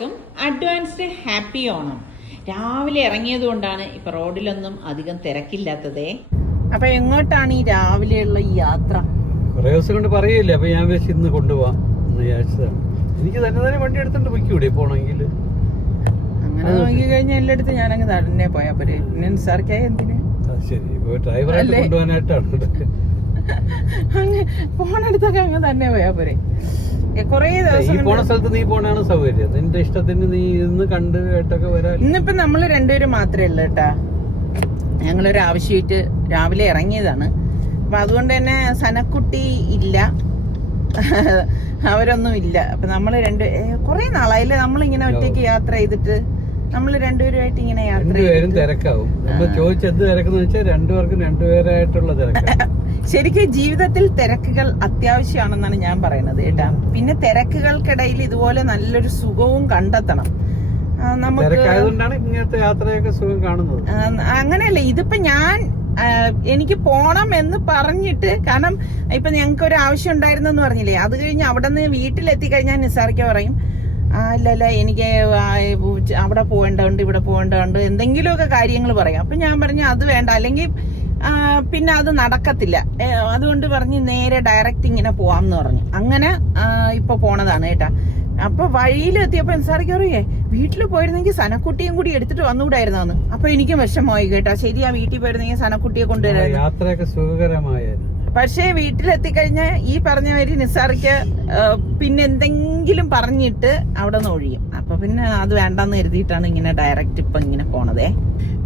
എല്ലാവർക്കും advanced happy Onam. രാവിലെ ഇറങ്ങിയത് കൊണ്ടാണ് ഇപ്പൊ റോഡിലൊന്നും അധികം തിരക്കില്ലാത്തതേ. അപ്പൊ എങ്ങോട്ടാണ് ഈ രാവിലെയുള്ള ഈ യാത്ര? കുറെ ദിവസം കൊണ്ട് പറയില്ലേ, അപ്പൊ ഞാൻ വിചാരിച്ചു ഇന്ന് കൊണ്ടുപോവാം എന്ന് വിചാരിച്ചതാണ്. എനിക്ക് തന്നെ വണ്ടി എടുത്തോണ്ട് പൊയ്ക്കൂടെ പോണെങ്കിൽ? അങ്ങനെ നോക്കി കഴിഞ്ഞാൽ എല്ലായിടത്തും ഞാനങ്ങ് തന്നെ പോയാ പോരെ. പിന്നെ നിസാർക്കായ എന്തിന്? ശരി, ഡ്രൈവറായിട്ട് കൊണ്ടുപോകാനായിട്ടാണ്. അങ്ങ് പോണടുത്തൊക്കെ അങ്ങ് തന്നെ പോയാ പോരെ. കൊറേ ദിവസം പോണ സ്ഥലത്ത് നീ പോണാണ് സൗകര്യം. നിന്റെ ഇഷ്ടത്തിന് നീ ഇന്ന് കണ്ട് കേട്ടൊക്കെ വരാൻ. ഇന്നിപ്പോ നമ്മള് രണ്ടുപേരും മാത്രമേ ഉള്ളൂ കേട്ടാ. ഞങ്ങളൊരു ആവശ്യമായിട്ട് രാവിലെ ഇറങ്ങിയതാണ്. അപ്പൊ അതുകൊണ്ട് തന്നെ സനക്കുട്ടി ഇല്ല, അവരൊന്നും ഇല്ല. അപ്പൊ നമ്മള് കൊറേ നാളായില്ലേ നമ്മളിങ്ങനെ ഒറ്റയ്ക്ക് യാത്ര ചെയ്തിട്ട്. നമ്മള് രണ്ടുപേരുമായിട്ട് ഇങ്ങനെ യാത്ര രണ്ടുപേരും തിരക്കാവും. നമ്മൾ ചോദിച്ചെന്ത് തിരക്കെന്ന് വെച്ചാൽ രണ്ടുപേർക്കും രണ്ടുപേരായിട്ടുള്ള തിരക്ക്. ശരിക്കും ജീവിതത്തിൽ തിരക്കുകൾ അത്യാവശ്യമാണെന്നാണ് ഞാൻ പറയുന്നത് കേട്ടാ. പിന്നെ തിരക്കുകൾക്കിടയിൽ ഇതുപോലെ നല്ലൊരു സുഖവും കണ്ടെത്തണം നമുക്ക്. ഇങ്ങനത്തെ യാത്രയൊക്കെ സുഖം കാണുന്നത് അങ്ങനെയല്ല. ഇതിപ്പോ എനിക്ക് പോണം എന്ന് പറഞ്ഞിട്ട്, കാരണം ഇപ്പൊ ഞങ്ങൾക്ക് ഒരു ആവശ്യം ഉണ്ടായിരുന്നെന്ന് പറഞ്ഞില്ലേ, അത് കഴിഞ്ഞ് അവിടെ നിന്ന് വീട്ടിലെത്തി കഴിഞ്ഞാൽ നിസാറിക്ക പറയും, അല്ലല്ല എനിക്ക് അവിടെ പോകേണ്ടതുണ്ട്, ഇവിടെ പോകേണ്ടതുണ്ട്, എന്തെങ്കിലുമൊക്കെ കാര്യങ്ങൾ പറയാം. അപ്പൊ ഞാൻ പറഞ്ഞു അത് വേണ്ട, അല്ലെങ്കിൽ പിന്നെ അത് നടക്കത്തില്ല. അതുകൊണ്ട് പറഞ്ഞ് നേരെ ഡയറക്റ്റ് ഇങ്ങനെ പോവാന്ന് പറഞ്ഞു. അങ്ങനെ ഇപ്പൊ പോണതാണ് കേട്ടാ. അപ്പൊ വഴിയിലെത്തിയപ്പോ നിസാറിക്ക് പറയേ, വീട്ടിൽ പോയിരുന്നെങ്കിൽ സനക്കുട്ടിയും കൂടി എടുത്തിട്ട് വന്നുകൂടായിരുന്നെന്ന്. അപ്പൊ എനിക്കും വിഷമമായി കേട്ടാ. ശരിയാ, വീട്ടിൽ പോയിരുന്നെങ്കിൽ സനക്കുട്ടിയെ കൊണ്ടുവരായിരുന്നു. യാത്രയൊക്കെ സുഖകരമായിരുന്നു. പക്ഷേ വീട്ടിലെത്തിക്കഴിഞ്ഞാൽ ഈ പറഞ്ഞ മാതിരി നിസാറിക്ക് പിന്നെ എന്തെങ്കിലും പറഞ്ഞിട്ട് അവിടെ നിന്ന് ഒഴിയും. അപ്പൊ പിന്നെ അത് വേണ്ടെന്ന് കരുതിയിട്ടാണ് ഇങ്ങനെ ഡയറക്റ്റ് ഇപ്പൊ ഇങ്ങനെ പോണതേ.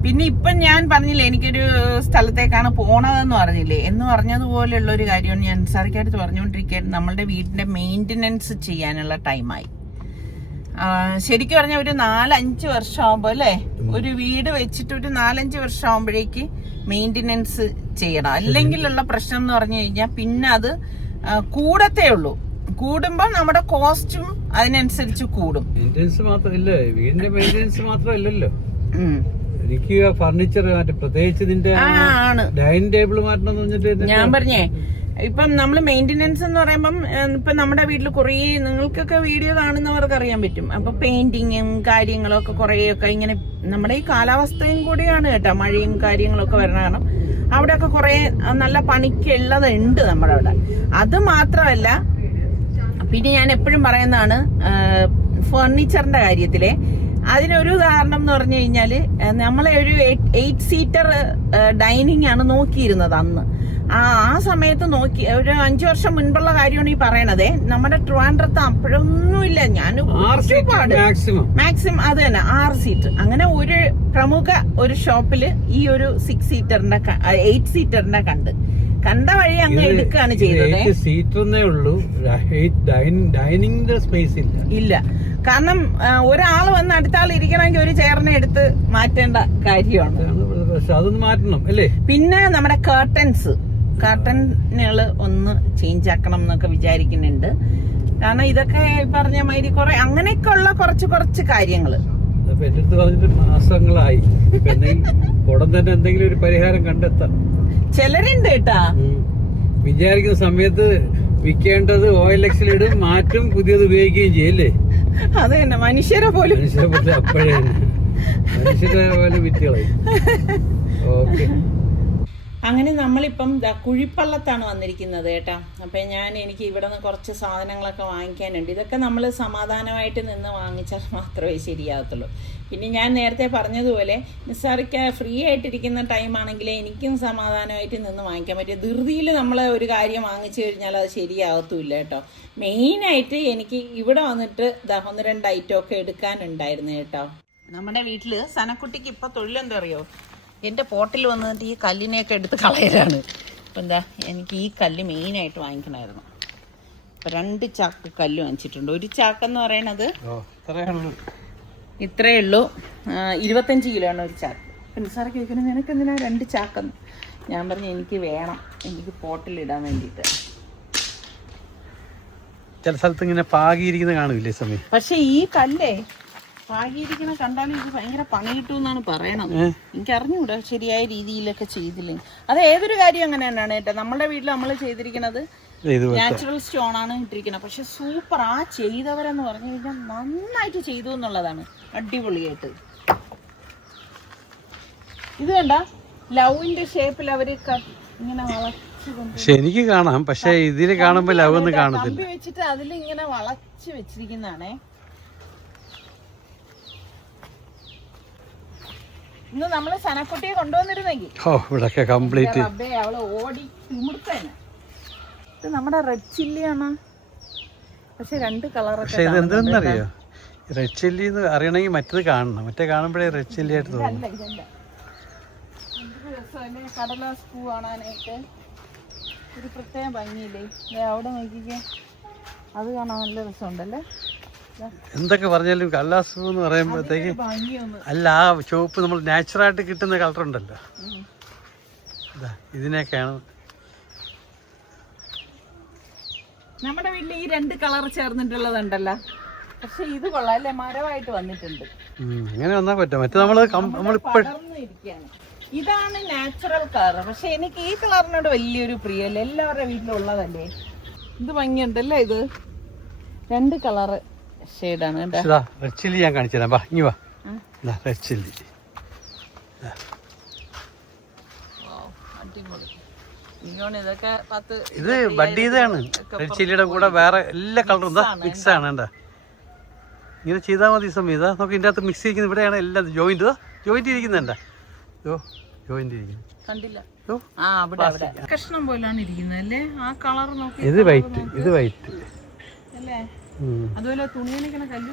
പിന്നെ ഇപ്പൊ ഞാൻ പറഞ്ഞില്ലേ എനിക്കൊരു സ്ഥലത്തേക്കാണ് പോണതെന്ന് പറഞ്ഞില്ലേ, എന്ന് പറഞ്ഞതുപോലെയുള്ള ഒരു കാര്യമാണ് ഞാൻ നിസാറിക്കായിട്ട് പറഞ്ഞുകൊണ്ടിരിക്കുകയായിരുന്നു. നമ്മളുടെ വീടിന്റെ മെയിൻ്റനൻസ് ചെയ്യാനുള്ള ടൈമായി. ശരിക്കും പറഞ്ഞാൽ ഒരു 4-5 വർഷം ആകുമ്പോ അല്ലേ, ഒരു വീട് വെച്ചിട്ട് ഒരു 4-5 വർഷം ആകുമ്പോഴേക്ക് മെയിൻ്റനൻസ് ചെയ്യണം. അല്ലെങ്കിലുള്ള പ്രശ്നം എന്ന് പറഞ്ഞു കഴിഞ്ഞാൽ പിന്നെ അത് കൂടത്തേ ഉള്ളൂ. കൂടുമ്പോ നമ്മുടെ കോസ്റ്റും അതിനനുസരിച്ച് കൂടും. മെയിൻ്റനൻസ് മാത്രമല്ല, വീടിന്റെ മെയിൻ്റനൻസ് മാത്രമല്ലല്ലോ, എനിക്ക് ഫർണിച്ചർ മാറ്റി, പ്രത്യേകിച്ച് നിന്റെ ഡൈനിങ് ടേബിൾ മാറ്റണം എന്ന് പറഞ്ഞിട്ട് ഞാൻ പറഞ്ഞേ. ഇപ്പം നമ്മൾ മെയിൻ്റനൻസ് എന്ന് പറയുമ്പം ഇപ്പൊ നമ്മുടെ വീട്ടിൽ കുറേ, നിങ്ങൾക്കൊക്കെ വീഡിയോ കാണുന്നവർക്ക് അറിയാൻ പറ്റും. അപ്പൊ പെയിന്റിങ്ങും കാര്യങ്ങളും ഒക്കെ കുറേയൊക്കെ ഇങ്ങനെ, നമ്മുടെ ഈ കാലാവസ്ഥയും കൂടിയാണ് കേട്ടോ, മഴയും കാര്യങ്ങളൊക്കെ വരണ കാരണം അവിടെയൊക്കെ കുറെ നല്ല പണിക്കുള്ളതുണ്ട് നമ്മുടെ അവിടെ. അത് മാത്രമല്ല, പിന്നെ ഞാൻ എപ്പോഴും പറയുന്നതാണ് ഫർണിച്ചറിന്റെ കാര്യത്തിലെ, അതിനൊരു ഉദാഹരണം എന്ന് പറഞ്ഞു കഴിഞ്ഞാല്, നമ്മളെ ഒരു 8 സീറ്റർ ഡൈനിങ് ആണ് നോക്കിയിരുന്നത് അന്ന്. ആ സമയത്ത് നോക്കി, ഒരു 5 വർഷം മുൻപുള്ള കാര്യമാണ് ഈ പറയണതേ. നമ്മുടെ ട്രിവാൻഡ്രത്ത് അപ്പോഴൊന്നുമില്ല. ഞാൻ ഒരുപാട് മാക്സിമം അത് തന്നെ 6 സീറ്റ്. അങ്ങനെ ഒരു പ്രമുഖ ഒരു ഷോപ്പില് ഈ ഒരു 6 സീറ്ററിന്റെ 8 സീറ്ററിന്റെ കണ്ട വഴി അങ്ങ് എടുക്കുകയാണ് ചെയ്തത്. ഡൈനിങ്ങിന്റെ സ്പേസ് ഇല്ല. കാരണം ഒരാൾ വന്ന് അടുത്ത ആൾ ഇരിക്കണമെങ്കിൽ ഒരു ചെയറിനെ എടുത്ത് മാറ്റേണ്ട കാര്യമാണ്. അതൊന്ന് മാറ്റണം അല്ലേ. പിന്നെ നമ്മുടെ കർട്ടനുകൾ ഒന്ന് ചേഞ്ച് ആക്കണം എന്നൊക്കെ വിചാരിക്കുന്നുണ്ട്. കാരണം ഇതൊക്കെ പറഞ്ഞ മാതിരി കുറെ അങ്ങനെയൊക്കെ ഉള്ള കുറച്ച് കാര്യങ്ങള് എന്റെ അടുത്ത് പറഞ്ഞിട്ട് മാസങ്ങളായി. ഉടൻ തന്നെ എന്തെങ്കിലും ഒരു പരിഹാരം കണ്ടെത്താം. ചിലരുണ്ട് കേട്ടാ, വിചാരിക്കുന്ന സമയത്ത് വിൽക്കേണ്ടത് OLX-ലിടും, മാറ്റും, പുതിയത് ഉപയോഗിക്കുകയും ചെയ്യല്ലേ. അത് തന്നെ, മനുഷ്യരെ പോലെ അപ്പോഴേ മനുഷ്യരെ പോലെ വിറ്റുകളായി. ഓക്കെ, അങ്ങനെ നമ്മളിപ്പം കുഴിപ്പള്ളത്താണ് വന്നിരിക്കുന്നത് കേട്ടാ. അപ്പം എനിക്ക് ഇവിടെ നിന്ന് കുറച്ച് സാധനങ്ങളൊക്കെ വാങ്ങിക്കാനുണ്ട്. ഇതൊക്കെ നമ്മൾ സമാധാനമായിട്ട് നിന്ന് വാങ്ങിച്ചാൽ മാത്രമേ ശരിയാകത്തുള്ളൂ. പിന്നെ ഞാൻ നേരത്തെ പറഞ്ഞതുപോലെ നിസാറിക്ക ഫ്രീ ആയിട്ടിരിക്കുന്ന ടൈമാണെങ്കിൽ എനിക്കും സമാധാനമായിട്ട് നിന്ന് വാങ്ങിക്കാൻ പറ്റും. ധൃതിയിൽ നമ്മൾ ഒരു കാര്യം വാങ്ങിച്ചു കഴിഞ്ഞാൽ അത് ശരിയാകത്തുമില്ല കേട്ടോ. മെയിനായിട്ട് എനിക്ക് ഇവിടെ വന്നിട്ട് 1-2 ഐറ്റം ഒക്കെ എടുക്കാനുണ്ടായിരുന്നു കേട്ടോ. നമ്മുടെ വീട്ടിൽ സനക്കുട്ടിക്ക് ഇപ്പോൾ തൊഴിലെന്താ അറിയോ, എൻ്റെ പോട്ടിൽ വന്നിട്ട് ഈ കല്ലിനെയൊക്കെ എടുത്ത് കളയലാണ്. അപ്പം എനിക്ക് ഈ കല്ല് മെയിനായിട്ട് വാങ്ങിക്കണമായിരുന്നു. അപ്പം 2 ചാക്ക് കല്ല് വാങ്ങിച്ചിട്ടുണ്ട്. ഒരു ചാക്കെന്ന് പറയണത് ഇത്രയേ ഉള്ളൂ, 25 കിലോ ആണ് ഒരു ചാക്ക്. അപ്പം സാറ് ചോദിക്കുന്നത് നിനക്ക് എന്തിനാ 2 ചാക്കെന്ന്? ഞാൻ പറഞ്ഞു എനിക്ക് വേണം, എനിക്ക് പോട്ടിലിടാൻ വേണ്ടിയിട്ട്. ചില സ്ഥലത്ത് ഇങ്ങനെ പാകിയിരിക്കുന്ന കാണില്ലേ സമയം. പക്ഷെ ഈ കല്ലേ പാകിയിരിക്കണ കണ്ടാലും ഇത് ഭയങ്കര പണി കിട്ടും എന്നാണ് പറയണത്. എനിക്ക് അറിഞ്ഞൂടാ ശരിയായ രീതിയിലൊക്കെ ചെയ്തില്ലെങ്കിൽ. അത് ഏതൊരു കാര്യം അങ്ങനെ തന്നെയാണ് കേട്ടോ. നമ്മുടെ വീട്ടിൽ നമ്മൾ ചെയ്തിരിക്കണത് നാച്ചുറൽ സ്റ്റോൺ ആണ് ഇട്ടിരിക്കുന്നത്. പക്ഷെ സൂപ്പർ. ആ ചെയ്തവരെന്ന് പറഞ്ഞു കഴിഞ്ഞാൽ നന്നായിട്ട് ചെയ്തു എന്നുള്ളതാണ്. അടിപൊളിയായിട്ട്. ഇത് കണ്ട ലവിന്റെ ഷേപ്പിൽ അവര് ഇങ്ങനെ വളച്ചുകൊണ്ട്. പക്ഷെ എനിക്ക് കാണാം, പക്ഷെ ഇതില് കാണുമ്പോ ലവ് ഒന്നും കാണത്തില്ല. കമ്പി വെച്ചിട്ട് അതിൽ ഇങ്ങനെ വളച്ച് വെച്ചിരിക്കുന്നതാണേ. ഇന്ന് നമ്മള് സനക്കുട്ടിയെ കൊണ്ടുവന്നിരുന്നെങ്കിൽ ഇവിടൊക്കെ കംപ്ലീറ്റ് അവള് ഓടി തിമിർത്തേനെ. ഇത് നമ്മുടെ റെഡ് ചില്ലിയാണ്. പക്ഷെ 2 കളറൊക്കെ. പക്ഷെ ഇത് എന്തെന്നറിയോ, റെഡ് ചില്ലി എന്ന് അറിയണമെങ്കിൽ മറ്റത് കാണണം. മറ്റേ കാണുമ്പോഴേ റെഡ് ചില്ലി ആയിട്ട് തോന്നുന്നു. കടലാസ് പൂ കാണാനായിട്ട് ഒരു പ്രത്യേക ഭംഗിയില്ലേ. അവിടെ നോക്കിക്കേ, അത് കാണാൻ നല്ല രസമുണ്ടല്ലേ. എന്തൊക്കെ പറഞ്ഞാലും കടലാസ് പൂ എന്ന് പറയുമ്പോഴത്തേക്ക് അല്ല, ആ ചുവപ്പ് നമ്മൾ നാച്ചുറലായിട്ട് കിട്ടുന്ന കളർ ഉണ്ടല്ലോ, ഇതിനൊക്കെയാണ്. നമ്മുടെ വീട്ടിൽ ഈ 2 കളർ ചേർന്നിട്ടുള്ളതുണ്ടല്ലോ. പക്ഷെ ഇത് കൊള്ളാം അല്ലേ, മരമായിട്ട് വന്നിട്ടുണ്ട്. അങ്ങനെ വന്നാൽ പറ്റും. മറ്റേ നമ്മളിരിക്കുകയാണ്. ഇതാണ് നാച്ചുറൽ കളർ. പക്ഷെ എനിക്ക് ഈ കളറിനോട് വലിയൊരു പ്രിയല്ല. എല്ലാവരുടെ വീട്ടിലുള്ളതല്ലേ. ഇത് ഭംഗിയുണ്ടല്ലേ. ഇത് 2 കളറ് ഷെയ്ഡാണ്. റെഡ് ചില്ലി ഞാൻ കാണിച്ചു തരാം. റെഡ് ചില്ലി ഇത് ബഡ് ചെയ്താണ്. റെഡ് ചില്ലിയുടെ കൂടെ വേറെ എല്ലാ കളറും മിക്സ് ആണ്. എന്താ ഇങ്ങനെ ചെയ്താൽ മതി. സമയം ഇതാ നോക്കി, ഇതിൻ്റെ അകത്ത് മിക്സ് ചെയ്തിരിക്കുന്നത്. ഇവിടെയാണ് എല്ലാം ജോയിന്റ് ഇരിക്കുന്നുണ്ടാ. ജോയിന്റ് ഇരിക്കുന്നു. കഷ്ണം പോലാണ് ഇരിക്കുന്നത് അല്ലേ. ആ കളർ നോക്കി. ഇത് വൈറ്റ് അല്ലേ. അതുപോലെ തുണി നനയ്ക്കണ കല്ല്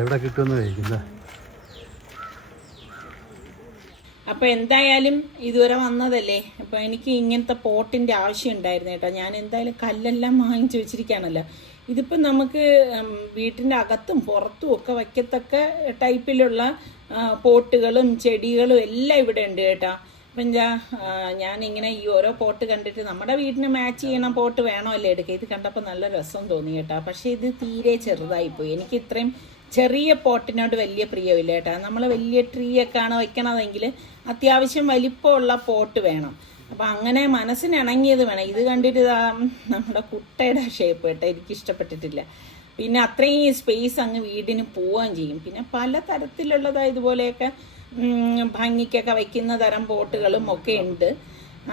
എവിടെ കിട്ടുമെന്ന് കഴിക്കുന്ന. അപ്പോൾ എന്തായാലും ഇതുവരെ വന്നതല്ലേ. അപ്പോൾ എനിക്ക് ഇങ്ങനത്തെ പോട്ടിൻ്റെ ആവശ്യം ഉണ്ടായിരുന്നു കേട്ടോ. ഞാൻ എന്തായാലും കല്ലെല്ലാം വാങ്ങിച്ചു വെച്ചിരിക്കുകയാണല്ലോ. ഇതിപ്പോൾ നമുക്ക് വീട്ടിൻ്റെ അകത്തും പുറത്തും ഒക്കെ വയ്ക്കത്തക്ക ടൈപ്പിലുള്ള പോട്ടുകളും ചെടികളും എല്ലാം ഇവിടെ ഉണ്ട് കേട്ടോ. അപ്പം ഞാനിങ്ങനെ ഈ ഓരോ പോട്ട് കണ്ടിട്ട് നമ്മുടെ വീടിന് മാച്ച് ചെയ്യണ പോട്ട് വേണമല്ലേ എടുക്കുക. ഇത് കണ്ടപ്പോൾ നല്ല രസം തോന്നി കേട്ടോ. പക്ഷേ ഇത് തീരെ ചെറുതായിപ്പോയി. എനിക്ക് ഇത്രയും ചെറിയ പോട്ടിനോട് വലിയ പ്രിയമില്ല കേട്ടോ. നമ്മൾ വലിയ ട്രീ ഒക്കെയാണ് വയ്ക്കണതെങ്കിൽ അത്യാവശ്യം വലിപ്പമുള്ള പോട്ട് വേണം. അപ്പം അങ്ങനെ മനസ്സിനിണങ്ങിയത് വേണം. ഇത് കണ്ടിട്ട് നമ്മുടെ കുട്ടയുടെ ഷേപ്പ് കേട്ടോ എനിക്കിഷ്ടപ്പെട്ടിട്ടില്ല. പിന്നെ അത്രയും സ്പേസ് അങ്ങ് വീടിന് പോവുകയും ചെയ്യും. പിന്നെ പല തരത്തിലുള്ളതാണ് ഇതുപോലെയൊക്കെ ഭംഗിക്കൊക്കെ വയ്ക്കുന്ന തരം പോട്ടുകളും ഒക്കെ ഉണ്ട്.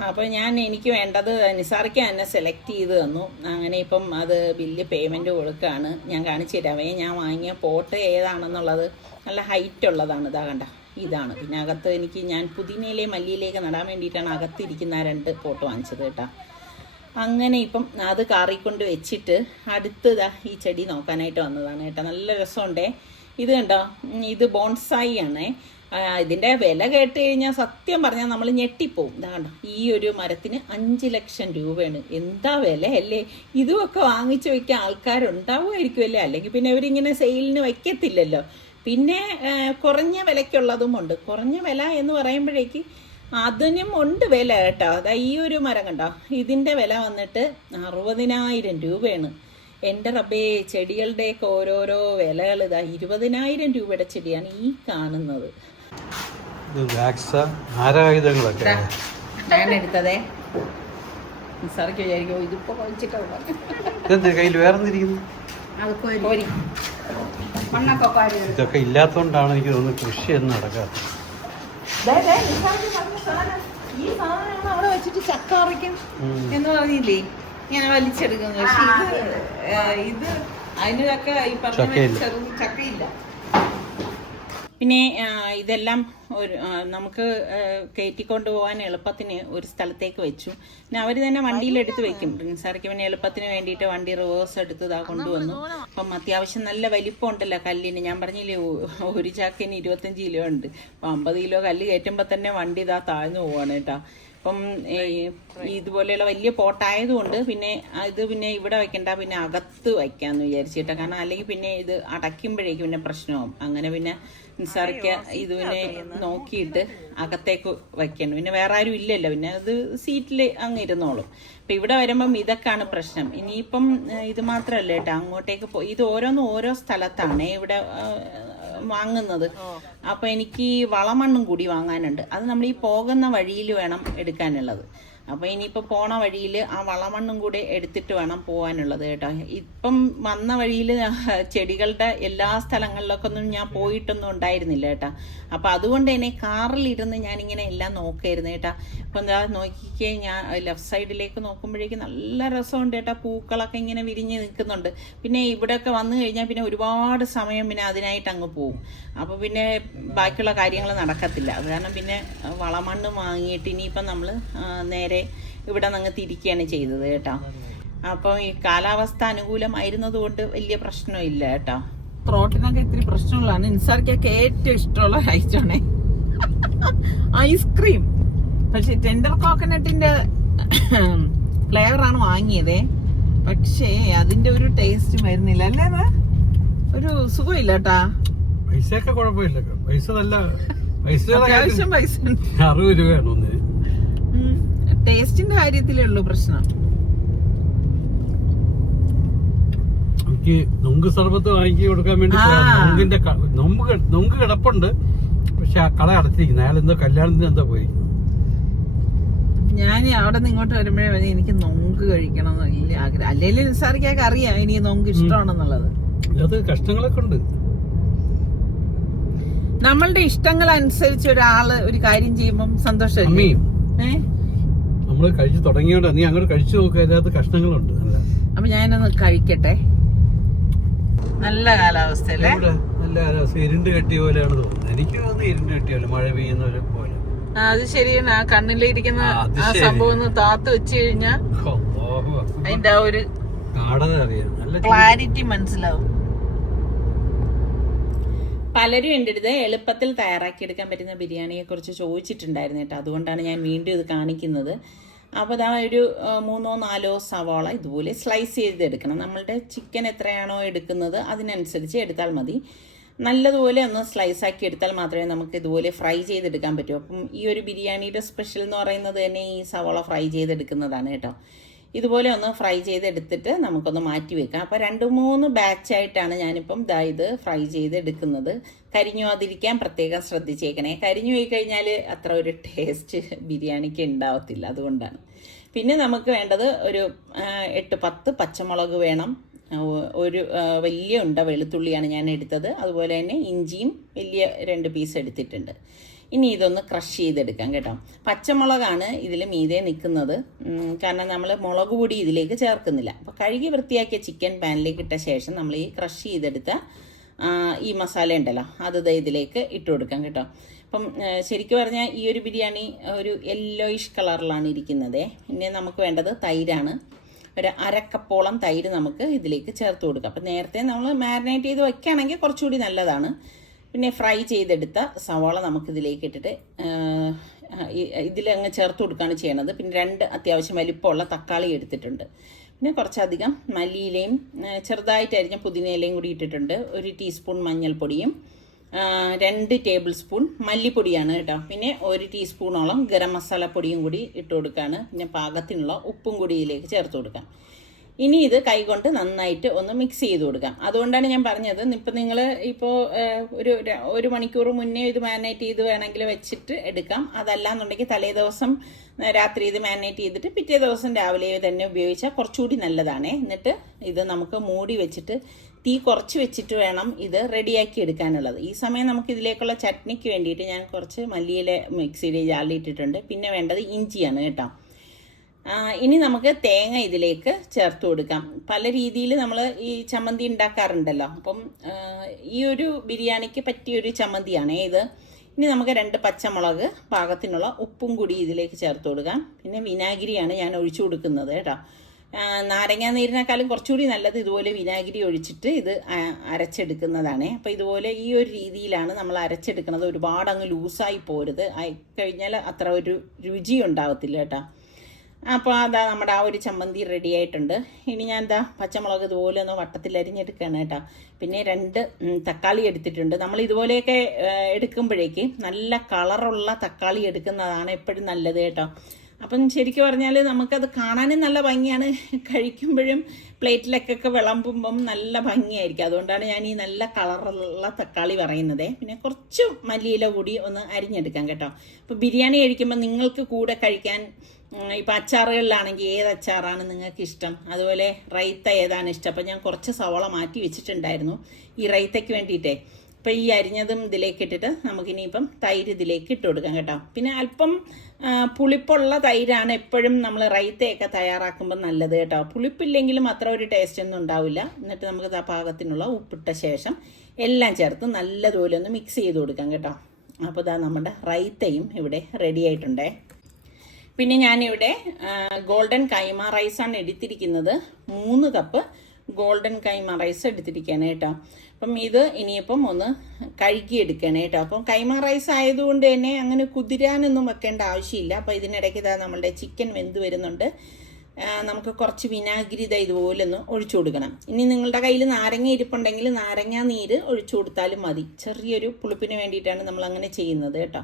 അപ്പോൾ എനിക്ക് വേണ്ടത് നിസാറിക്ക് തന്നെ സെലക്ട് ചെയ്ത് തന്നു. അങ്ങനെ ഇപ്പം അത് ബില്ല് പേയ്മെൻറ്റ് കൊടുക്കുകയാണ്. ഞാൻ കാണിച്ചു തരാവേ. ഞാൻ വാങ്ങിയ പോട്ട് ഏതാണെന്നുള്ളത് നല്ല ഹൈറ്റ് ഉള്ളതാണ്. ഇതാ കണ്ട, ഇതാണ്. പിന്നെ അകത്ത് ഞാൻ പുതിനയിലെ മല്ലിയിലേക്ക് നടാൻ വേണ്ടിയിട്ടാണ് അകത്തിരിക്കുന്ന 2 പോട്ട് വാങ്ങിച്ചത് കേട്ടോ. അങ്ങനെ ഇപ്പം അത് കാറിക്കൊണ്ട് വെച്ചിട്ട് അടുത്തതാ ഈ ചെടി നോക്കാനായിട്ട് വന്നതാണ് കേട്ടോ. നല്ല രസമുണ്ടേ. ഇത് കണ്ടോ, ഇത് ബോൺസായി ആണേ. ഇതിൻ്റെ വില കേട്ട് കഴിഞ്ഞാൽ സത്യം പറഞ്ഞാൽ നമ്മൾ ഞെട്ടിപ്പോവും. ഇതാ കണ്ടോ, ഈ ഒരു മരത്തിന് 5 ലക്ഷം രൂപയാണ്. എന്താ വില അല്ലേ. ഇതുമൊക്കെ വാങ്ങിച്ചു വയ്ക്കാൻ ആൾക്കാരുണ്ടാവുമായിരിക്കുമല്ലേ. അല്ലെങ്കിൽ പിന്നെ അവരിങ്ങനെ സെയിലിന് വയ്ക്കത്തില്ലല്ലോ. പിന്നെ കുറഞ്ഞ വിലയ്ക്കുള്ളതും ഉണ്ട്. കുറഞ്ഞ വില എന്ന് പറയുമ്പോഴേക്ക് അതിനും ഉണ്ട് വില കേട്ടോ. അതാ ഈ ഒരു മരം കണ്ടോ, ഇതിൻ്റെ വില വന്നിട്ട് 60,000 രൂപയാണ്. എൻ്റെ റബ്ബേ, ചെടികളുടെയൊക്കെ ഓരോരോ വിലകൾ. ഇതാ 20,000 രൂപയുടെ ചെടിയാണ് ഈ കാണുന്നത്. ഞാൻ എടുത്തതേ. സാർക്ക് വിചാരിക്കും ഇതിപ്പോ കയ്യിൽ വേറെന്തിരിക്കുന്നു. ഇതൊക്കെ ഇല്ലാത്തോണ്ടാണ് എനിക്ക് തോന്നുന്നു കൃഷി ഒന്നും നടക്കാറ്. ഈ സാധനമാണ് അവിടെ വെച്ചിട്ട് ചക്ക അറയ്ക്കും എന്ന് പറഞ്ഞില്ലേ, ഇങ്ങനെ വലിച്ചെടുക്കുന്നു. പക്ഷെ ഇത് അതിനൊക്കെ ഈ പറഞ്ഞ ചക്കയില്ല. പിന്നെ ഇതെല്ലാം നമുക്ക് കയറ്റിക്കൊണ്ട് പോകാൻ എളുപ്പത്തിന് ഒരു സ്ഥലത്തേക്ക് വെച്ചു. പിന്നെ അവർ തന്നെ വണ്ടിയിലെടുത്ത് വെക്കും. സാർക്ക് പിന്നെ എളുപ്പത്തിന് വേണ്ടിയിട്ട് വണ്ടി റിവേഴ്സ് എടുത്ത് ഇതാ കൊണ്ടുവന്നു. അപ്പം അത്യാവശ്യം നല്ല വലിപ്പം ഉണ്ടല്ലോ കല്ലിന്. ഞാൻ പറഞ്ഞില്ലേ ഒരു ചാക്കിന് 25 കിലോ ഉണ്ട്. അപ്പം 50 കിലോ കല്ല് കയറ്റുമ്പോൾ തന്നെ വണ്ടി ഇതാ താഴ്ന്നു പോവാണ് കേട്ടോ. അപ്പം ഇതുപോലെയുള്ള വലിയ പോട്ടായതുകൊണ്ട് പിന്നെ ഇവിടെ വെക്കണ്ട, പിന്നെ അകത്ത് വയ്ക്കാമെന്ന് വിചാരിച്ചിട്ടാ. കാരണം അല്ലെങ്കിൽ പിന്നെ ഇത് അടയ്ക്കുമ്പോഴേക്കും പിന്നെ പ്രശ്നമാവും. അങ്ങനെ പിന്നെ നിസാറിക്ക് ഇതിനെ നോക്കിയിട്ട് അകത്തേക്ക് വയ്ക്കണം. പിന്നെ വേറെ ആരും ഇല്ലല്ലോ, പിന്നെ അത് സീറ്റിൽ അങ്ങ് ഇരുന്നോളും. അപ്പം ഇവിടെ വരുമ്പം ഇതൊക്കെയാണ് പ്രശ്നം. ഇനിയിപ്പം ഇത് മാത്രമല്ല കേട്ടോ, അങ്ങോട്ടേക്ക് ഇത് ഓരോന്നും ഓരോ സ്ഥലത്താണ് ഇവിടെ വാങ്ങുന്നത്. അപ്പൊ എനിക്ക് വളമണ്ണും കൂടി വാങ്ങാനുണ്ട്. അത് നമ്മൾ ഈ പോകുന്ന വഴിയിൽ വേണം എടുക്കാനുള്ളത്. അപ്പോൾ ഇനിയിപ്പോൾ പോണ വഴിയിൽ ആ വളമണ്ണും കൂടി എടുത്തിട്ട് വേണം പോകാനുള്ളത് കേട്ടോ. ഇപ്പം വന്ന വഴിയിൽ ചെടികളുടെ എല്ലാ സ്ഥലങ്ങളിലൊക്കെ ഒന്നും ഞാൻ പോയിട്ടൊന്നും ഉണ്ടായിരുന്നില്ല കേട്ടോ. അപ്പോൾ അതുകൊണ്ട് തന്നെ കാറിലിരുന്ന് ഞാനിങ്ങനെ എല്ലാം നോക്കായിരുന്നു കേട്ടോ. അപ്പം എന്താ നോക്കിക്കേ, ഞാൻ ലെഫ്റ്റ് സൈഡിലേക്ക് നോക്കുമ്പോഴേക്കും നല്ല രസമുണ്ട് കേട്ടോ. പൂക്കളൊക്കെ ഇങ്ങനെ വിരിഞ്ഞ് നിൽക്കുന്നുണ്ട്. പിന്നെ ഇവിടെയൊക്കെ വന്നു കഴിഞ്ഞാൽ പിന്നെ ഒരുപാട് സമയം പിന്നെ അതിനായിട്ട് അങ്ങ് പോകും. അപ്പോൾ പിന്നെ ബാക്കിയുള്ള കാര്യങ്ങൾ നടക്കത്തില്ല. അത് കാരണം പിന്നെ വളമണ്ണ് വാങ്ങിയിട്ട് ഇനിയിപ്പം നമ്മൾ നേരെ ഇവിടെ നിന്ന് തിരിക്കുകയാണ് ചെയ്തത് കേട്ടോ. അപ്പം ഈ കാലാവസ്ഥ അനുകൂലമായിരുന്നത് കൊണ്ട് വലിയ പ്രശ്നമില്ല കേട്ടോ. ത്രോട്ടിനൊക്കെ ഇത്തിരി പ്രശ്നമുള്ളതാണ്. നിസാർക്കൊക്കെ ഏറ്റവും ഇഷ്ടമുള്ള ഐറ്റമാണ് ഐസ്ക്രീം. പക്ഷെ ടെൻഡർ കോക്കനട്ടിന്റെ ഫ്ലേവറാണ് വാങ്ങിയതേ. പക്ഷേ അതിന്റെ ഒരു ടേസ്റ്റ് വരുന്നില്ല അല്ലേ, ഒരു സുഖമില്ല കേട്ടാ. പൈസയൊക്കെ കുഴപ്പമില്ല, പൈസ നല്ല അത്യാവശ്യം പൈസ 60 രൂപയാണ് ഒന്നിന്. ടേസ്റ്റിന്റെ കാര്യത്തിലേ ഉള്ളൂ പ്രശ്നം. എനിക്ക് നൊങ്ക് സർബത്ത് വാങ്ങി കൊടുക്കാൻ വേണ്ടി നൊങ്ക് കിടപ്പുണ്ട്. പക്ഷെ ആ കട അടച്ചിരിക്കുന്നു. അയാൾ എന്തോ കല്യാണത്തിന് എന്തോ പോയി. ഞാൻ അവിടെ നിന്ന് ഇങ്ങോട്ട് വരുമ്പോഴേ എനിക്ക് നൊങ്ക് കഴിക്കണം എന്ന് വലിയ ആഗ്രഹം. അല്ലെങ്കിൽ നിസാറിക്കൊക്കെ അറിയാം എനിക്ക് നൊങ്ക് ഇഷ്ടമാണെന്നുള്ളത്. അത് കഷ്ടങ്ങളൊക്കെ ഉണ്ട്. നമ്മളുടെ ഇഷ്ടങ്ങൾ അനുസരിച്ച് ഒരാള് ഒരു കാര്യം ചെയ്യുമ്പം സന്തോഷമല്ലേ. നമ്മള് കഴിച്ചു തുടങ്ങിയോണ്ട് നീ അങ്ങോട്ട് കഴിച്ചു നോക്കുക. അതിനകത്ത് കഷ്ണങ്ങളുണ്ട്. അപ്പൊ ഞാനൊന്ന് കഴിക്കട്ടെ. നല്ല കാലാവസ്ഥയല്ലേ? നല്ല കാലാവസ്ഥ. ഇരുണ്ട് കെട്ടിയ പോലെയാണ് തോന്നുന്നത്. എനിക്ക് തോന്നുന്നു ഇരുണ്ട് കെട്ടിയ പോലെ, മഴ പെയ്യുന്ന പോലെ. അത് ശരിയാണ്. ആ കണ്ണിലിരിക്കുന്ന ആ സംഭവം ഒന്ന് താത്ത് വെച്ച് കഴിഞ്ഞാ അതിന്റെ ആ ഒരു ക്ലാരിറ്റി മനസ്സിലാവും. പലരും എൻ്റെ അടുത്ത് എളുപ്പത്തിൽ തയ്യാറാക്കിയെടുക്കാൻ പറ്റുന്ന ബിരിയാണിയെ കുറിച്ച് ചോദിച്ചിട്ടുണ്ടായിരുന്നു കേട്ടോ. അതുകൊണ്ടാണ് ഞാൻ വീണ്ടും ഇത് കാണിക്കുന്നത്. അപ്പോൾ അതാ ഒരു 3-4 സവാള ഇതുപോലെ സ്ലൈസ് ചെയ്തെടുക്കണം. നമ്മളുടെ ചിക്കൻ എത്രയാണോ എടുക്കുന്നത് അതിനനുസരിച്ച് എടുത്താൽ മതി. നല്ലതുപോലെ ഒന്ന് സ്ലൈസ് ആക്കി എടുത്താൽ മാത്രമേ നമുക്ക് ഇതുപോലെ ഫ്രൈ ചെയ്തെടുക്കാൻ പറ്റൂ. അപ്പം ഈ ഒരു ബിരിയാണിയുടെ സ്പെഷ്യൽ എന്ന് പറയുന്നത് തന്നെ ഈ സവാള ഫ്രൈ ചെയ്തെടുക്കുന്നതാണ് കേട്ടോ. ഇതുപോലെ ഒന്ന് ഫ്രൈ ചെയ്തെടുത്തിട്ട് നമുക്കൊന്ന് മാറ്റി വെക്കാം. അപ്പോൾ 2-3 ബാച്ചായിട്ടാണ് ഞാനിപ്പം ഇത് ഫ്രൈ ചെയ്തെടുക്കുന്നത്. കരിഞ്ഞു പോകാതിരിക്കാൻ പ്രത്യേകം ശ്രദ്ധിച്ചേക്കണേ. കരിഞ്ഞു പോയി കഴിഞ്ഞാൽ അത്ര ഒരു ടേസ്റ്റ് ബിരിയാണിക്ക് ഉണ്ടാവത്തില്ല. അതുകൊണ്ടാണ്. പിന്നെ നമുക്ക് വേണ്ടത് ഒരു 8-10 പച്ചമുളക് വേണം. ഒരു വലിയ ഉണ്ട വെളുത്തുള്ളിയാണ് ഞാൻ എടുത്തത്. അതുപോലെ തന്നെ ഇഞ്ചിയും വലിയ 2 പീസ് എടുത്തിട്ടുണ്ട്. ഇനി ഇതൊന്ന് ക്രഷ് ചെയ്തെടുക്കാം കേട്ടോ. പച്ചമുളകാണ് ഇതിൽ മീതെ നിൽക്കുന്നത്. കാരണം നമ്മൾ മുളക് പൊടി ഇതിലേക്ക് ചേർക്കുന്നില്ല. അപ്പോൾ കഴുകി വൃത്തിയാക്കിയ ചിക്കൻ പാനിലേക്ക് ഇട്ട ശേഷം നമ്മൾ ഈ ക്രഷ് ചെയ്തെടുത്ത ഈ മസാല ഉണ്ടല്ലോ അത് ഇതിലേക്ക് ഇട്ട് കൊടുക്കാം കേട്ടോ. അപ്പം ശരിക്കും പറഞ്ഞാൽ ഈ ഒരു ബിരിയാണി ഒരു യെല്ലോയിഷ് കളറിലാണ് ഇരിക്കുന്നത്. പിന്നെ നമുക്ക് വേണ്ടത് തൈരാണ്. ഒരു 1/2 കപ്പോളം തൈര് നമുക്ക് ഇതിലേക്ക് ചേർത്ത് കൊടുക്കാം. അപ്പം നേരത്തെ നമ്മൾ മാരിനേറ്റ് ചെയ്ത് വയ്ക്കുകയാണെങ്കിൽ കുറച്ചുകൂടി നല്ലതാണ്. പിന്നെ ഫ്രൈ ചെയ്തെടുത്ത സവാള നമുക്കിതിലേക്ക് ഇട്ടിട്ട് ഇതിലങ്ങ് ചേർത്ത് കൊടുക്കുകയാണ് ചെയ്യണത്. പിന്നെ 2 അത്യാവശ്യം വലിപ്പമുള്ള തക്കാളി എടുത്തിട്ടുണ്ട്. പിന്നെ കുറച്ചധികം മല്ലിയിലയും ചെറുതായിട്ട് അരിഞ്ഞ പുതിനയിലയും കൂടി ഇട്ടിട്ടുണ്ട്. 1 ടീസ്പൂൺ മഞ്ഞൾപ്പൊടിയും 2 ടേബിൾ സ്പൂൺ മല്ലിപ്പൊടിയാണ് കേട്ടോ. പിന്നെ 1 ടീസ്പൂണോളം ഗരം മസാല പൊടിയും കൂടി ഇട്ട് കൊടുക്കുകയാണ്. പിന്നെ പാകത്തിനുള്ള ഉപ്പും കൂടി ഇതിലേക്ക് ചേർത്ത് കൊടുക്കാം. ഇനി ഇത് കൈകൊണ്ട് നന്നായിട്ട് ഒന്ന് മിക്സ് ചെയ്ത് കൊടുക്കാം. അതുകൊണ്ടാണ് ഞാൻ പറഞ്ഞത്, ഇപ്പം നിങ്ങൾ ഇപ്പോൾ ഒരു മണിക്കൂർ മുന്നേ ഇത് മാരിനേറ്റ് ചെയ്ത് വേണമെങ്കിൽ വെച്ചിട്ട് എടുക്കാം. അതല്ലാന്നുണ്ടെങ്കിൽ തലേ ദിവസം രാത്രി ഇത് മാരിനേറ്റ് ചെയ്തിട്ട് പിറ്റേ ദിവസം രാവിലെ തന്നെ ഉപയോഗിച്ചാൽ കുറച്ചുകൂടി നല്ലതാണ്. എന്നിട്ട് ഇത് നമുക്ക് മൂടി വെച്ചിട്ട് തീ കുറച്ച് വെച്ചിട്ട് വേണം ഇത് റെഡിയാക്കി എടുക്കാനുള്ളത്. ഈ സമയം നമുക്ക് ഇതിലേക്കുള്ള ചട്നിക്ക് വേണ്ടിയിട്ട് ഞാൻ കുറച്ച് മല്ലിയില മിക്സിയിൽ ജാലിയിട്ടിട്ടുണ്ട്. പിന്നെ വേണ്ടത് ഇഞ്ചിയാണ് കേട്ടോ. ഇനി നമുക്ക് തേങ്ങ ഇതിലേക്ക് ചേർത്ത് കൊടുക്കാം. പല രീതിയിൽ നമ്മൾ ഈ ചമ്മന്തി ഉണ്ടാക്കാറുണ്ടല്ലോ. അപ്പം ഈ ഒരു ബിരിയാണിക്ക് പറ്റിയൊരു ചമ്മന്തിയാണ് ഇത്. ഇനി നമുക്ക് 2 പച്ചമുളക്, പാകത്തിനുള്ള ഉപ്പും കൂടി ഇതിലേക്ക് ചേർത്ത് കൊടുക്കാം. പിന്നെ വിനാഗിരിയാണ് ഞാൻ ഒഴിച്ചു കൊടുക്കുന്നത് കേട്ടോ. നാരങ്ങാ നീരിനേക്കാളും കുറച്ചുകൂടി നല്ലത് ഇതുപോലെ വിനാഗിരി ഒഴിച്ചിട്ട് ഇത് അരച്ചെടുക്കുന്നതാണ്. അപ്പോൾ ഇതുപോലെ ഈ ഒരു രീതിയിലാണ് നമ്മൾ അരച്ചെടുക്കുന്നത്. ഒരുപാട് അങ്ങ് ലൂസായി പോരുത്. കഴിഞ്ഞാൽ അത്ര ഒരു രുചി ഉണ്ടാവത്തില്ല കേട്ടോ. അപ്പോൾ അതാ നമ്മുടെ ആ ഒരു ചമ്മന്തി റെഡി ആയിട്ടുണ്ട്. ഇനി ഞാൻ പച്ചമുളക് ഇതുപോലെ ഒന്ന് വട്ടത്തിൽ അരിഞ്ഞെടുക്കുകയാണ് കേട്ടോ. പിന്നെ 2 തക്കാളി എടുത്തിട്ടുണ്ട്. നമ്മൾ ഇതുപോലെയൊക്കെ എടുക്കുമ്പോഴേക്ക് നല്ല കളറുള്ള തക്കാളി എടുക്കുന്നതാണ് എപ്പോഴും നല്ലത് കേട്ടോ. അപ്പം ശരിക്കും പറഞ്ഞാൽ നമുക്കത് കാണാനും നല്ല ഭംഗിയാണ്, കഴിക്കുമ്പോഴും പ്ലേറ്റിലൊക്കെ വിളമ്പുമ്പം നല്ല ഭംഗിയായിരിക്കും. അതുകൊണ്ടാണ് ഞാൻ ഈ നല്ല കളറുള്ള തക്കാളി പറയുന്നത്. പിന്നെ കുറച്ച് മല്ലിയില കൂടി ഒന്ന് അരിഞ്ഞെടുക്കാം കേട്ടോ. അപ്പോൾ ബിരിയാണി കഴിക്കുമ്പോൾ നിങ്ങൾക്ക് കൂടെ കഴിക്കാൻ ഇപ്പം അച്ചാറുകളിലാണെങ്കിൽ ഏത് അച്ചാറാണ് നിങ്ങൾക്ക് ഇഷ്ടം, അതുപോലെ റൈത്ത ഏതാണ് ഇഷ്ടം. അപ്പം ഞാൻ കുറച്ച് സവോള മാറ്റി വെച്ചിട്ടുണ്ടായിരുന്നു ഈ റൈത്തയ്ക്ക് വേണ്ടിയിട്ടേ. അപ്പം ഈ അരിഞ്ഞതും ഇതിലേക്ക് ഇട്ടിട്ട് നമുക്കിനിയിപ്പം തൈര് ഇതിലേക്ക് ഇട്ട് കൊടുക്കാം കേട്ടോ. പിന്നെ അല്പം പുളിപ്പുള്ള തൈരാണ് എപ്പോഴും നമ്മൾ റൈത്തയൊക്കെ തയ്യാറാക്കുമ്പോൾ നല്ലത് കേട്ടോ. പുളിപ്പില്ലെങ്കിലും അത്ര ഒരു ടേസ്റ്റ് ഒന്നും ഉണ്ടാവില്ല. എന്നിട്ട് നമുക്ക് ആ പാകത്തിനുള്ള ഉപ്പിട്ട ശേഷം എല്ലാം ചേർത്ത് നല്ലതുപോലെ ഒന്ന് മിക്സ് ചെയ്ത് കൊടുക്കാം കേട്ടോ. അപ്പോൾ ഇതാ നമ്മുടെ റൈത്തയും ഇവിടെ റെഡി ആയിട്ടുണ്ടേ. പിന്നെ ഞാനിവിടെ ഗോൾഡൻ കൈമ റൈസാണ് എടുത്തിരിക്കുന്നത്. 3 കപ്പ് ഗോൾഡൻ കൈമ റൈസ് എടുത്തിരിക്കുകയാണ് കേട്ടോ. അപ്പം ഇത് ഇനിയിപ്പം ഒന്ന് കഴുകിയെടുക്കണം കേട്ടോ. അപ്പം കൈമ റൈസ് ആയതുകൊണ്ട് തന്നെ അങ്ങനെ കുതിരാനൊന്നും വെക്കേണ്ട ആവശ്യമില്ല. അപ്പോൾ ഇതിനിടയ്ക്ക് ഇതാ നമ്മളുടെ ചിക്കൻ വെന്ത് വരുന്നുണ്ട്. നമുക്ക് കുറച്ച് വിനാഗിരി ഇതുപോലെ ഒന്ന് ഒഴിച്ചു കൊടുക്കണം. ഇനി നിങ്ങളുടെ കയ്യിൽ നാരങ്ങ ഇരിപ്പുണ്ടെങ്കിൽ നാരങ്ങ നീര് ഒഴിച്ചു കൊടുത്താലും മതി. ചെറിയൊരു പുളിപ്പിന് വേണ്ടിയിട്ടാണ് നമ്മൾ അങ്ങനെ ചെയ്യുന്നത് കേട്ടോ.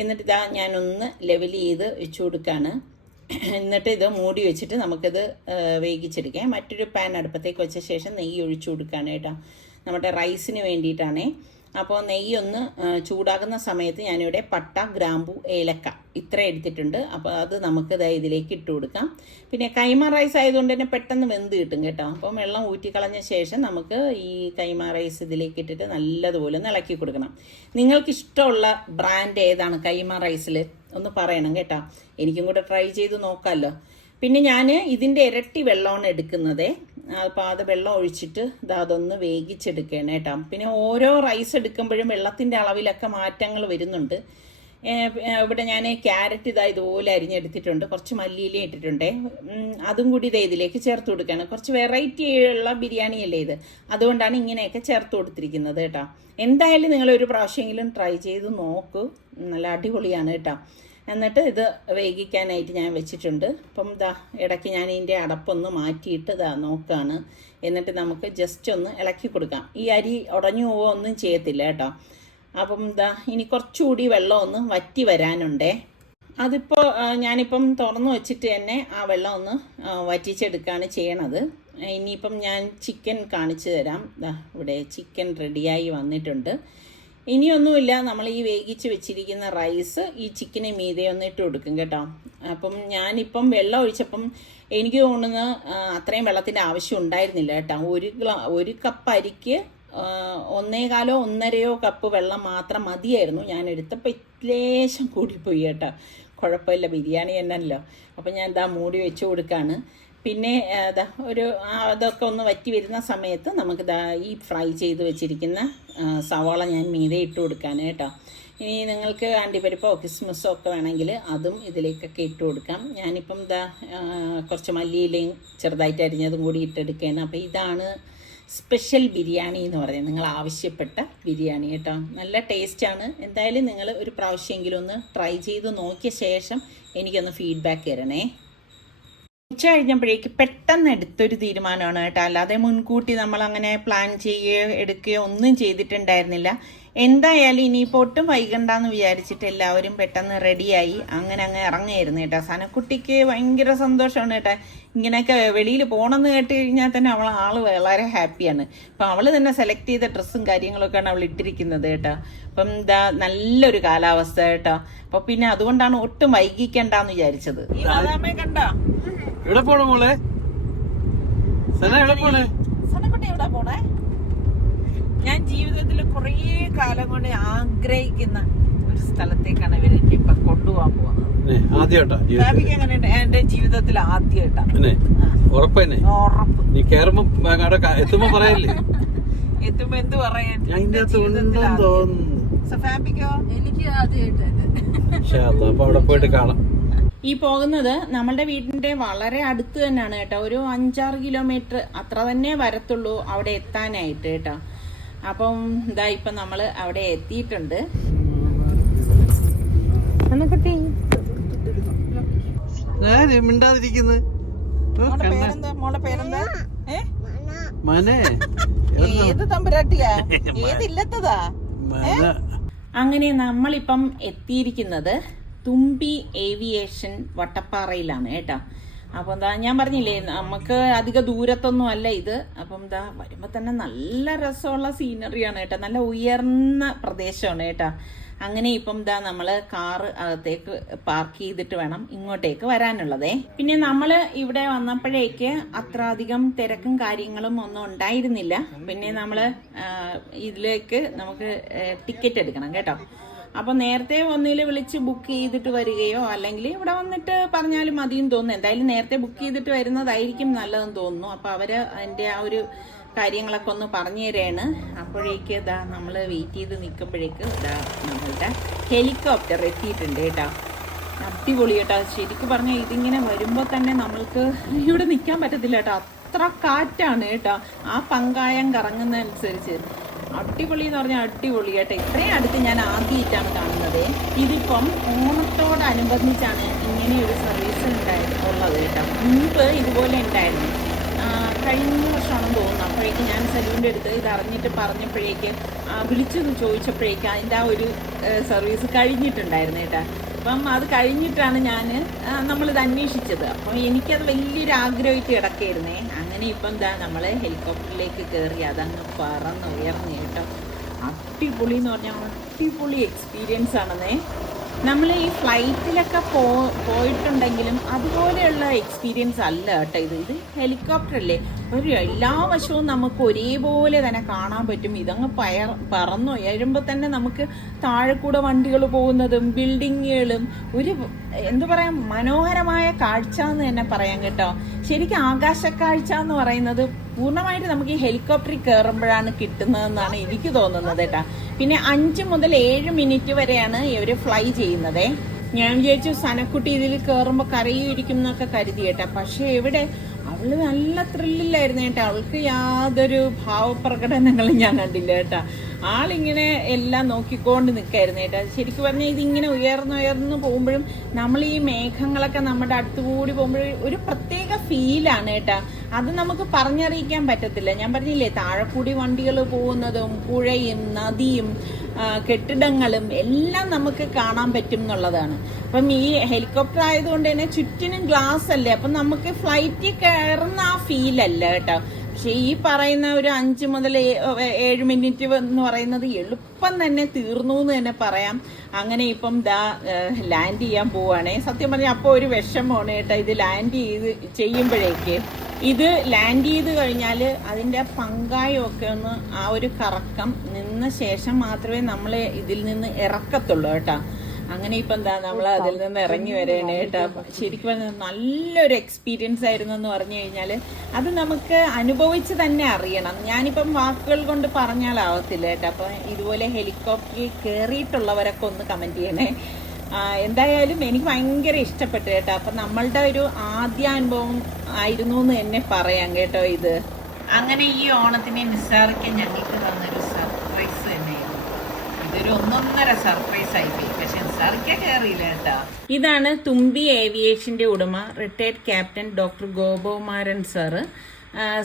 എന്നിട്ട് ഇതാ ഞാനൊന്ന് ലെവൽ ചെയ്ത് വെച്ചു കൊടുക്കുകയാണ്. എന്നിട്ട് ഇത് മൂടി വെച്ചിട്ട് നമുക്കിത് വേവിച്ചെടുക്കാം. മറ്റൊരു പാൻ അടുപ്പത്തേക്ക് വെച്ച ശേഷം നെയ്യ് ഒഴിച്ചു കൊടുക്കുകയാണ് കേട്ടോ. നമ്മുടെ റൈസിന് വേണ്ടിയിട്ടാണേ. അപ്പോൾ നെയ്യൊന്ന് ചൂടാകുന്ന സമയത്ത് ഞാനിവിടെ പട്ട, ഗ്രാമ്പു, ഏലക്ക ഇത്ര എടുത്തിട്ടുണ്ട്. അപ്പോൾ അത് നമുക്ക് ഇതിലേക്ക് ഇട്ട് കൊടുക്കാം. പിന്നെ കൈമ റൈസ് ആയതുകൊണ്ട് തന്നെ പെട്ടെന്ന് വെന്ത് കിട്ടും കേട്ടോ. അപ്പം വെള്ളം ഊറ്റിക്കളഞ്ഞ ശേഷം നമുക്ക് ഈ കൈമ റൈസ് ഇതിലേക്ക് ഇട്ടിട്ട് നല്ലതുപോലെ ഒന്ന് ഇളക്കി കൊടുക്കണം. നിങ്ങൾക്ക് ഇഷ്ടമുള്ള ബ്രാൻഡ് ഏതാണ് കൈമ റൈസിൽ ഒന്ന് പറയണം കേട്ടോ. എനിക്കും കൂടെ ട്രൈ ചെയ്ത് നോക്കാമല്ലോ. പിന്നെ ഞാൻ ഇതിൻ്റെ ഇരട്ടി വെള്ളമാണ് എടുക്കുന്നത്. അപ്പോൾ അത് വെള്ളം ഒഴിച്ചിട്ട് അതൊന്ന് വേവിച്ചെടുക്കുകയാണ് കേട്ടോ. പിന്നെ ഓരോ റൈസ് എടുക്കുമ്പോഴും വെള്ളത്തിൻ്റെ അളവിലൊക്കെ മാറ്റങ്ങൾ വരുന്നുണ്ട്. ഇവിടെ ഞാൻ ക്യാരറ്റ് ഇതുപോലെ അരിഞ്ഞെടുത്തിട്ടുണ്ട്. കുറച്ച് മല്ലിയില ഇട്ടിട്ടുണ്ട്. അതും കൂടി ഇതിലേക്ക് ചേർത്ത് കൊടുക്കുകയാണ്. കുറച്ച് വെറൈറ്റി ഉള്ള ബിരിയാണിയല്ലേ ഇത്, അതുകൊണ്ടാണ് ഇങ്ങനെയൊക്കെ ചേർത്ത് കൊടുത്തിരിക്കുന്നത് കേട്ടോ. എന്തായാലും നിങ്ങളൊരു പ്രാവശ്യമെങ്കിലും ട്രൈ ചെയ്ത് നോക്കൂ. നല്ല അടിപൊളിയാണ് കേട്ടോ. എന്നിട്ട് ഇത് വേവിക്കാനായിട്ട് ഞാൻ വെച്ചിട്ടുണ്ട്. അപ്പം ഇടയ്ക്ക് ഞാൻ ഇതിൻ്റെ അടപ്പൊന്ന് മാറ്റിയിട്ട് നോക്കുകയാണ്. എന്നിട്ട് നമുക്ക് ജസ്റ്റ് ഒന്ന് ഇളക്കി കൊടുക്കാം. ഈ അരി ഉടഞ്ഞു പോവുക ഒന്നും ചെയ്യത്തില്ല കേട്ടോ. അപ്പം ഇനി കുറച്ചുകൂടി വെള്ളം ഒന്ന് വറ്റി വരാനുണ്ടേ. അതിപ്പോൾ ഞാനിപ്പം തുറന്നു വെച്ചിട്ട് തന്നെ ആ വെള്ളം ഒന്ന് വറ്റിച്ചെടുക്കുകയാണ് ചെയ്യണത്. ഇനിയിപ്പം ഞാൻ ചിക്കൻ കാണിച്ചു തരാം. ഇവിടെ ചിക്കൻ റെഡിയായി വന്നിട്ടുണ്ട്. ഇനിയൊന്നുമില്ല, നമ്മൾ ഈ വേവിച്ച് വെച്ചിരിക്കുന്ന റൈസ് ഈ ചിക്കന് മീതെ ഒന്ന് ഇട്ട് കൊടുക്കും കേട്ടോ. അപ്പം ഞാനിപ്പം വെള്ളം ഒഴിച്ചപ്പം എനിക്ക് തോന്നുന്നു അത്രയും വെള്ളത്തിൻ്റെ ആവശ്യം ഉണ്ടായിരുന്നില്ല കേട്ടോ. ഒരു കപ്പ് അരിക്ക് 1.25 1.5 കപ്പ് വെള്ളം മാത്രം മതിയായിരുന്നു. ഞാൻ എടുത്തപ്പോൾ ലേശം കൂടിപ്പോയി കേട്ടോ. കുഴപ്പമില്ല, ബിരിയാണി തന്നെയല്ലോ. അപ്പം ഞാൻ മൂടി വെച്ച് കൊടുക്കുകയാണ്. പിന്നെ അതൊക്കെ ഒന്ന് വറ്റി വരുന്ന സമയത്ത് നമുക്ക് ഈ ഫ്രൈ ചെയ്ത് വെച്ചിരിക്കുന്ന സവാള ഞാൻ മീതെ ഇട്ട് കൊടുക്കാൻ കേട്ടോ. ഇനി നിങ്ങൾക്ക് അണ്ടിപ്പരിപ്പോ കിസ്മിസോ ഒക്കെ വേണമെങ്കിൽ അതും ഇതിലേക്കൊക്കെ ഇട്ട് കൊടുക്കാം. ഞാനിപ്പം കുറച്ച് മല്ലിയിലയും ചെറുതായിട്ട് അരിഞ്ഞതും കൂടി ഇട്ടെടുക്കുകയാണ്. അപ്പോൾ ഇതാണ് സ്പെഷ്യൽ ബിരിയാണി എന്ന് പറയുന്നത്, നിങ്ങൾ ആവശ്യപ്പെട്ട ബിരിയാണി കേട്ടോ. നല്ല ടേസ്റ്റാണ്. എന്തായാലും നിങ്ങൾ ഒരു പ്രാവശ്യമെങ്കിലും ഒന്ന് ട്രൈ ചെയ്ത് നോക്കിയ ശേഷം എനിക്കൊന്ന് ഫീഡ്ബാക്ക് തരണേ. ഉച്ച കഴിഞ്ഞപ്പോഴേക്ക് പെട്ടെന്ന് എടുത്തൊരു തീരുമാനമാണ് കേട്ടോ. അല്ലാതെ മുൻകൂട്ടി നമ്മളങ്ങനെ പ്ലാൻ ചെയ്യുകയോ എടുക്കുകയോ ഒന്നും ചെയ്തിട്ടുണ്ടായിരുന്നില്ല. എന്തായാലും ഇനിയിപ്പോൾ ഒട്ടും വൈകണ്ടെന്ന് വിചാരിച്ചിട്ട് എല്ലാവരും പെട്ടെന്ന് റെഡിയായി അങ്ങനെ ഇറങ്ങുമായിരുന്നു കേട്ടോ. സനക്കുട്ടിക്ക് ഭയങ്കര സന്തോഷമാണ് കേട്ടോ. ഇങ്ങനെയൊക്കെ വെളിയിൽ പോകണമെന്ന് കേട്ട് കഴിഞ്ഞാൽ തന്നെ ആള് വളരെ ഹാപ്പിയാണ്. അപ്പം അവൾ തന്നെ സെലക്ട് ചെയ്ത ഡ്രസ്സും കാര്യങ്ങളൊക്കെയാണ് അവൾ ഇട്ടിരിക്കുന്നത് കേട്ടോ. അപ്പം നല്ലൊരു കാലാവസ്ഥ കേട്ടോ. അപ്പോൾ പിന്നെ അതുകൊണ്ടാണ് ഒട്ടും വൈകിക്കണ്ടെന്ന് വിചാരിച്ചത്. ഈ ബാദാമേ കണ്ടോ? എവിടെ പോണേ മോളെ? സനക്കുട്ടി എവിടെ പോണേ? ഞാൻ ജീവിതത്തിൽ കുറേ കാലം കൊണ്ട് ആഗ്രഹിക്കുന്ന ഒരു സ്ഥലത്തേക്കാണ് ഇവരെ ഇപ്പൊ കൊണ്ടുപോകാൻ പോകുന്നത്. എന്റെ ജീവിതത്തിൽ ആദ്യമായിട്ടാണ്. ഉറപ്പ്. നീ കേറുമ്പോ എത്തുമ്പോ പറയല്ലേ? എത്തുമ്പോ എന്ത് പറയാൻ? സഫാബിക്കോ? എനിക്ക് ആദ്യമായിട്ട്. അപ്പൊ അവിടെ പോയിട്ട് കാണാം. ഈ പോകുന്നത് നമ്മളുടെ വീടിന്റെ വളരെ അടുത്ത് തന്നെയാണ് കേട്ടോ. ഒരു 5-6 കിലോമീറ്റർ അത്ര തന്നെ വരത്തുള്ളൂ അവിടെ എത്താനായിട്ട് കേട്ടോ. അപ്പം ഇപ്പം നമ്മള് അവിടെ എത്തിയിട്ടുണ്ട്. മിണ്ടാതിരിക്കുന്നത് മോളെ പേരെന്താ? ഏത് തമ്പുരാട്ടിയാ? ഏതില്ലത്തതാ? അങ്ങനെ നമ്മളിപ്പം എത്തിയിരിക്കുന്നത് തുമ്പി ഏവിയേഷൻ വട്ടപ്പാറയിലാണ് കേട്ടോ. അപ്പം ഞാൻ പറഞ്ഞില്ലേ നമുക്ക് അധിക ദൂരത്തൊന്നും അല്ല ഇത്. അപ്പം വരുമ്പോൾ തന്നെ നല്ല രസമുള്ള സീനറിയാണ് കേട്ടോ. നല്ല ഉയർന്ന പ്രദേശമാണ് കേട്ടോ. അങ്ങനെ ഇപ്പം ഇതാ നമ്മള് കാറ് അകത്തേക്ക് പാർക്ക് ചെയ്തിട്ട് വേണം ഇങ്ങോട്ടേക്ക് വരാനുള്ളതേ. പിന്നെ നമ്മള് ഇവിടെ വന്നപ്പോഴേക്ക് അത്ര അധികം തിരക്കും കാര്യങ്ങളും ഒന്നും ഉണ്ടായിരുന്നില്ല. പിന്നെ നമ്മള് ഇതിലേക്ക് നമുക്ക് ടിക്കറ്റ് എടുക്കണം കേട്ടോ. അപ്പോൾ നേരത്തെ ഒന്നിൽ വിളിച്ച് ബുക്ക് ചെയ്തിട്ട് വരികയോ അല്ലെങ്കിൽ ഇവിടെ വന്നിട്ട് പറഞ്ഞാലും മതിയെന്ന് തോന്നുന്നു. എന്തായാലും നേരത്തെ ബുക്ക് ചെയ്തിട്ട് വരുന്നതായിരിക്കും നല്ലതെന്ന് തോന്നുന്നു. അപ്പോൾ അവർ അതിൻ്റെ ആ ഒരു കാര്യങ്ങളൊക്കെ ഒന്ന് പറഞ്ഞു തരാണ്. അപ്പോഴേക്ക് ഇതാ നമ്മൾ വെയിറ്റ് ചെയ്ത് നിൽക്കുമ്പോഴേക്ക് ഇതാ നമ്മളുടെ ഹെലികോപ്റ്റർ എത്തിയിട്ടുണ്ട് കേട്ടോ. അടിപൊളി കേട്ടോ. ശരിക്കും പറഞ്ഞാൽ ഇതിങ്ങനെ വരുമ്പോൾ തന്നെ നമ്മൾക്ക് ഇവിടെ നിൽക്കാൻ പറ്റത്തില്ല കേട്ടോ. അത്ര കാറ്റാണ് കേട്ടോ. ആ പങ്കായം കറങ്ങുന്നതനുസരിച്ച് അടിപൊളി എന്ന് പറഞ്ഞാൽ അടിപൊളി കേട്ടോ. ഇത്രയും അടുത്ത് ഞാൻ ആദ്യമായിട്ടാണ് കാണുന്നത്. ഇതിപ്പം ഓണത്തോടനുബന്ധിച്ചാണ് ഇങ്ങനെ ഒരു സർവീസ് ഉള്ളത് കേട്ടോ. മുൻപ് ഇതുപോലെ ഉണ്ടായിരുന്നു, കഴിഞ്ഞ വർഷമാണെന്ന് തോന്നുന്നു. അപ്പോഴേക്കും ഞാൻ സലൂണിൻ്റെ അടുത്ത് ഇത് അറിഞ്ഞിട്ട് പറഞ്ഞപ്പോഴേക്ക് വിളിച്ചു ചോദിച്ചപ്പോഴേക്ക് അതിൻ്റെ ആ ഒരു സർവീസ് കഴിഞ്ഞിട്ടുണ്ടായിരുന്നു കേട്ടോ. അപ്പം അത് കഴിഞ്ഞിട്ടാണ് നമ്മളിത് അന്വേഷിച്ചത്. അപ്പം എനിക്കത് വലിയൊരു ആഗ്രഹമായിട്ട് കിടക്കായിരുന്നേ. അങ്ങനെ ഇപ്പം എന്താ നമ്മൾ ഹെലികോപ്റ്ററിലേക്ക് കയറി അതങ്ങ് പറന്നുയർന്നു കേട്ടോ. അടിപൊളി എന്ന് പറഞ്ഞാൽ അടിപൊളി എക്സ്പീരിയൻസ് ആണെന്നേ. നമ്മൾ ഈ ഫ്ലൈറ്റിലൊക്കെ പോയിട്ടുണ്ടെങ്കിലും അതുപോലെയുള്ള എക്സ്പീരിയൻസ് അല്ല കേട്ടോ ഇത് ഹെലികോപ്റ്റർ അല്ലേ. എല്ലാ വശവും നമുക്ക് ഒരേപോലെ തന്നെ കാണാൻ പറ്റും. ഇതങ്ങ് പറന്നു ഉയരുമ്പോൾ തന്നെ നമുക്ക് താഴെ കൂടെ വണ്ടികൾ പോകുന്നതും ബിൽഡിങ്ങുകളും ഒരു എന്താ പറയാ മനോഹരമായ കാഴ്ച എന്ന് തന്നെ പറയാം കേട്ടോ. ശരിക്കും ആകാശക്കാഴ്ച എന്ന് പറയുന്നത് പൂർണ്ണമായിട്ട് നമുക്ക് ഈ ഹെലികോപ്റ്ററിൽ കയറുമ്പോഴാണ് കിട്ടുന്നതെന്നാണ് എനിക്ക് തോന്നുന്നത് കേട്ടോ. പിന്നെ 5 മുതൽ 7 മിനിറ്റ് വരെയാണ് ഇവർ ഫ്ലൈ ചെയ്യുന്നത്. ഞാൻ വിചാരിച്ചു സനക്കുട്ടി ഇതിൽ കയറുമ്പോൾ കരയിരിക്കും എന്നൊക്കെ കരുതി കേട്ടോ. പക്ഷെ ഇവിടെ അവള് നല്ല ത്രില്ലിലായിരുന്നു കേട്ടോ. അവൾക്ക് യാതൊരു ഭാവപ്രകടനങ്ങളും ഞാൻ കണ്ടില്ല കേട്ടോ. ആളിങ്ങനെ എല്ലാം നോക്കിക്കൊണ്ട് നിൽക്കായിരുന്നു കേട്ടോ. ശരിക്കും പറഞ്ഞാൽ ഇതിങ്ങനെ ഉയർന്നു പോകുമ്പോഴും നമ്മൾ ഈ മേഘങ്ങളൊക്കെ നമ്മുടെ അടുത്തുകൂടി പോകുമ്പോഴും ഒരു പ്രത്യേക ഫീലാണ് കേട്ടോ. അത് നമുക്ക് പറഞ്ഞറിയിക്കാൻ പറ്റത്തില്ല. ഞാൻ പറഞ്ഞില്ലേ, താഴെക്കൂടി വണ്ടികൾ പോകുന്നതും പുഴയും നദിയും കെട്ടിടങ്ങളും എല്ലാം നമുക്ക് കാണാൻ പറ്റും എന്നുള്ളതാണ്. അപ്പം ഈ ഹെലികോപ്റ്റർ ആയതുകൊണ്ട് തന്നെ ചുറ്റിനും ഗ്ലാസ് അല്ലേ. അപ്പം നമുക്ക് ഫ്ലൈറ്റിൽ കയറുന്ന ആ ഫീലല്ല കേട്ടോ. പക്ഷെ ഈ പറയുന്ന ഒരു 5 മുതൽ 7 മിനിറ്റ് എന്ന് പറയുന്നത് എളുപ്പം തന്നെ തീർന്നു എന്ന് തന്നെ പറയാം. അങ്ങനെ ഇപ്പം ലാൻഡ് ചെയ്യാൻ പോവാണേ. സത്യം പറഞ്ഞാൽ അപ്പോൾ ഒരു വിഷമമാണ് കേട്ടോ ഇത് ലാൻഡ് ചെയ്യുമ്പോഴേക്ക്. ഇത് ലാൻഡ് ചെയ്ത് കഴിഞ്ഞാൽ അതിൻ്റെ പങ്കായമൊക്കെ ഒന്ന് ആ ഒരു കറക്കം നിന്ന ശേഷം മാത്രമേ നമ്മൾ ഇതിൽ നിന്ന് ഇറക്കത്തുള്ളൂ കേട്ടോ. അങ്ങനെ ഇപ്പം നമ്മൾ അതിൽ നിന്ന് ഇറങ്ങി വരേണ്ടേ കേട്ടോ. ശരിക്കും പറഞ്ഞാൽ നല്ലൊരു എക്സ്പീരിയൻസ് ആയിരുന്നു എന്ന് പറഞ്ഞു കഴിഞ്ഞാൽ അത് നമുക്ക് അനുഭവിച്ച് തന്നെ അറിയണം. ഞാനിപ്പം വാക്കുകൾ കൊണ്ട് പറഞ്ഞാലാവത്തില്ല കേട്ടോ. അപ്പം ഇതുപോലെ ഹെലികോപ്റ്ററിൽ കയറിയിട്ടുള്ളവരൊക്കെ ഒന്ന് കമൻറ്റ് ചെയ്യണേ. എന്തായാലും എനിക്ക് ഭയങ്കര ഇഷ്ടപ്പെട്ടു കേട്ടോ. അപ്പം നമ്മളുടെ ഒരു ആദ്യ അനുഭവം ആയിരുന്നു എന്ന് തന്നെ പറയാം കേട്ടോ ഇത്. അങ്ങനെ ഈ ഓണത്തിനെ നിസ്സാറിക്കാൻ ഞങ്ങൾക്ക് തന്നൊരു സർപ്രൈസ് തന്നെയായിരുന്നു. ഇതൊരു 1.5 സർപ്രൈസ് ആയിപ്പോയി. പക്ഷെ നിസ്സാറിക്കാൻ കയറിയില്ല കേട്ടോ. ഇതാണ് തുമ്പി ഏവിയേഷന്റെ ഉടമ retired captain doctor Gopakumaran sir.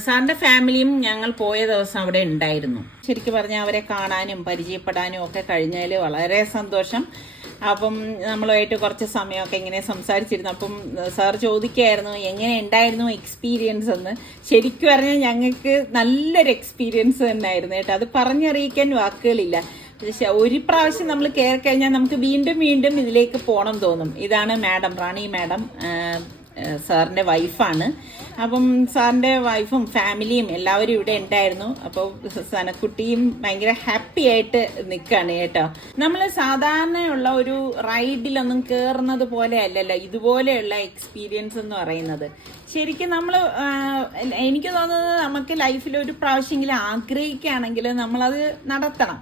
സാറിന്റെ ഫാമിലിയും ഞങ്ങൾ പോയ ദിവസം അവിടെ ഉണ്ടായിരുന്നു. ശരിക്കും പറഞ്ഞാൽ അവരെ കാണാനും പരിചയപ്പെടാനും ഒക്കെ കഴിഞ്ഞാൽ വളരെ സന്തോഷം. അപ്പം നമ്മളുമായിട്ട് കുറച്ച് സമയമൊക്കെ ഇങ്ങനെ സംസാരിച്ചിരുന്നു. അപ്പം സാർ ചോദിക്കുകയായിരുന്നു എങ്ങനെ ഉണ്ടായിരുന്നു എക്സ്പീരിയൻസ് എന്ന്. ശരിക്കും പറഞ്ഞാൽ ഞങ്ങൾക്ക് നല്ലൊരു എക്സ്പീരിയൻസ് തന്നെയായിരുന്നു കേട്ടോ. അത് പറഞ്ഞറിയിക്കാൻ വാക്കുകളില്ല. ഒരു പ്രാവശ്യം നമ്മൾ കയറി കഴിഞ്ഞാൽ നമുക്ക് വീണ്ടും വീണ്ടും ഇതിലേക്ക് പോകണം തോന്നും. ഇതാണ് മാഡം, റാണി മാഡം, സാറിൻ്റെ വൈഫാണ്. അപ്പം സാറിൻ്റെ വൈഫും ഫാമിലിയും എല്ലാവരും ഇവിടെ ഉണ്ടായിരുന്നു. അപ്പോൾ സനക്കുട്ടിയും ഭയങ്കര ഹാപ്പി ആയിട്ട് നിൽക്കുകയാണ് കേട്ടോ. നമ്മൾ സാധാരണയുള്ള ഒരു റൈഡിലൊന്നും കയറുന്നത് പോലെ അല്ലല്ലോ ഇതുപോലെയുള്ള എക്സ്പീരിയൻസ് എന്ന് പറയുന്നത്. ശരിക്കും എനിക്ക് തോന്നുന്നത് നമുക്ക് ലൈഫിൽ ഒരു പ്രാവശ്യമെങ്കിലും ആഗ്രഹിക്കുകയാണെങ്കിൽ നമ്മളത് നടത്തണം.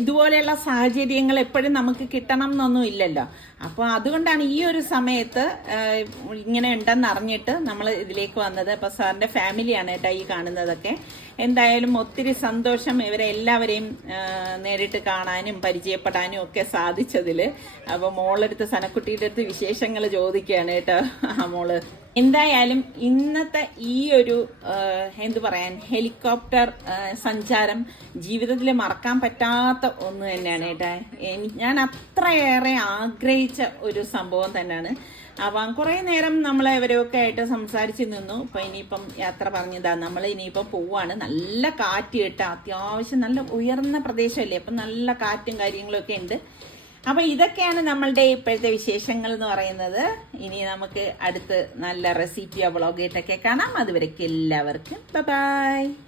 ഇതുപോലെയുള്ള സാഹചര്യങ്ങൾ എപ്പോഴും നമുക്ക് കിട്ടണം എന്നൊന്നും ഇല്ലല്ലോ. അപ്പോൾ അതുകൊണ്ടാണ് ഈ ഒരു സമയത്ത് ഇങ്ങനെ ഉണ്ടെന്ന് അറിഞ്ഞിട്ട് നമ്മൾ ഇതിലേക്ക് വന്നത്. അപ്പോൾ സാറിൻ്റെ ഫാമിലിയാണ് കേട്ടോ ഈ കാണുന്നതൊക്കെ. എന്തായാലും ഒത്തിരി സന്തോഷം ഇവരെല്ലാവരെയും നേരിട്ട് കാണാനും പരിചയപ്പെടാനും ഒക്കെ സാധിച്ചതിൽ. അപ്പോൾ മോളെടുത്ത് സനക്കുട്ടിയുടെ അടുത്ത് വിശേഷങ്ങൾ ചോദിക്കുകയാണ് കേട്ടോ ആ മോള്. എന്തായാലും ഇന്നത്തെ ഈ ഒരു ഹെലികോപ്റ്റർ സഞ്ചാരം ജീവിതത്തിൽ മറക്കാൻ പറ്റാത്ത ഒന്ന് തന്നെയാണ് കേട്ടോ. ഞാൻ അത്രയേറെ ആഗ്രഹിച്ച ഒരു സംഭവം തന്നെയാണ്. അപ്പം കുറേ നേരം ഇവരൊക്കെ ആയിട്ട് സംസാരിച്ച് നിന്നു. ഇപ്പം ഇനിയിപ്പം യാത്ര പറഞ്ഞതാ നമ്മൾ ഇനിയിപ്പം പോവാണ്. നല്ല കാറ്റ് കേട്ടോ. അത്യാവശ്യം നല്ല ഉയർന്ന പ്രദേശമല്ലേ, അപ്പം നല്ല കാറ്റും കാര്യങ്ങളൊക്കെ ഉണ്ട്. അപ്പൊ ഇതൊക്കെയാണ് നമ്മളുടെ ഇപ്പോഴത്തെ വിശേഷങ്ങൾ എന്ന് പറയുന്നത്. ഇനി നമുക്ക് അടുത്ത് നല്ല റെസിപ്പി വ്ളോഗായിട്ടൊക്കെ കാണാം. അതുവരേക്കും എല്ലാവർക്കും ബൈ.